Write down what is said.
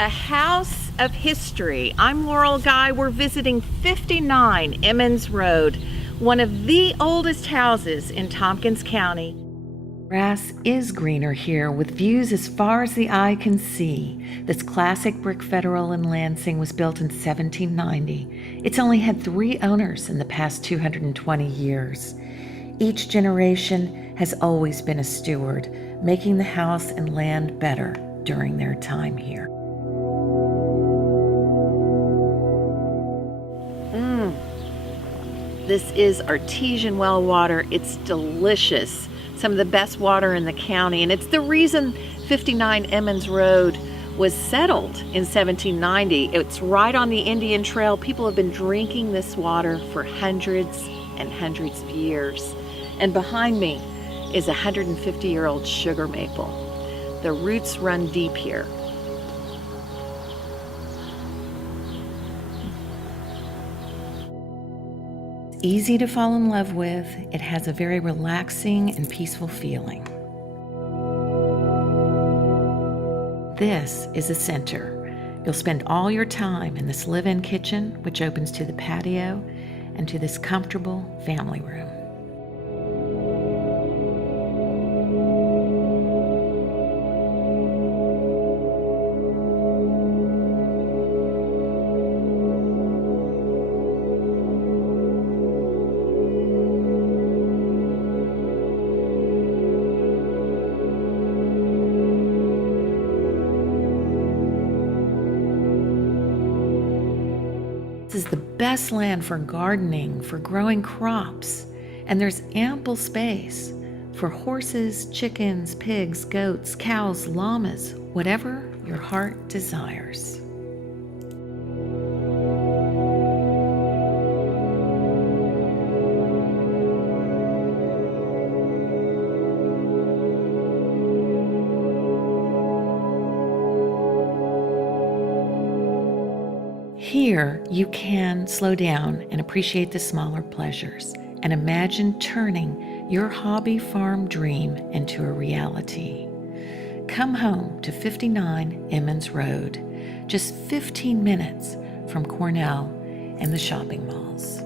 A house of history. I'm Laurel Guy. We're visiting 59 Emmons Road, one of the oldest houses in Tompkins County. Grass is greener here with views as far as the eye can see. This classic brick federal in Lansing was built in 1790. It's only had 3 owners in the past 220 years. Each generation has always been a steward, making the house and land better during their time here. This is artesian well water. It's delicious. Some of the best water in the county, and it's the reason 59 Emmons Road was settled in 1790. It's right on the Indian Trail. People have been drinking this water for hundreds and hundreds of years. And behind me is a 150-year-old sugar maple. The roots run deep here. Easy to fall in love with. It has a very relaxing and peaceful feeling. This is a center. You'll spend all your time in this live-in kitchen, which opens to the patio and to this comfortable family room. This is the best land for gardening, for growing crops, and there's ample space for horses, chickens, pigs, goats, cows, llamas, whatever your heart desires. Here, you can slow down and appreciate the smaller pleasures and imagine turning your hobby farm dream into a reality. Come home to 59 Emmons Road, just 15 minutes from Cornell and the shopping malls.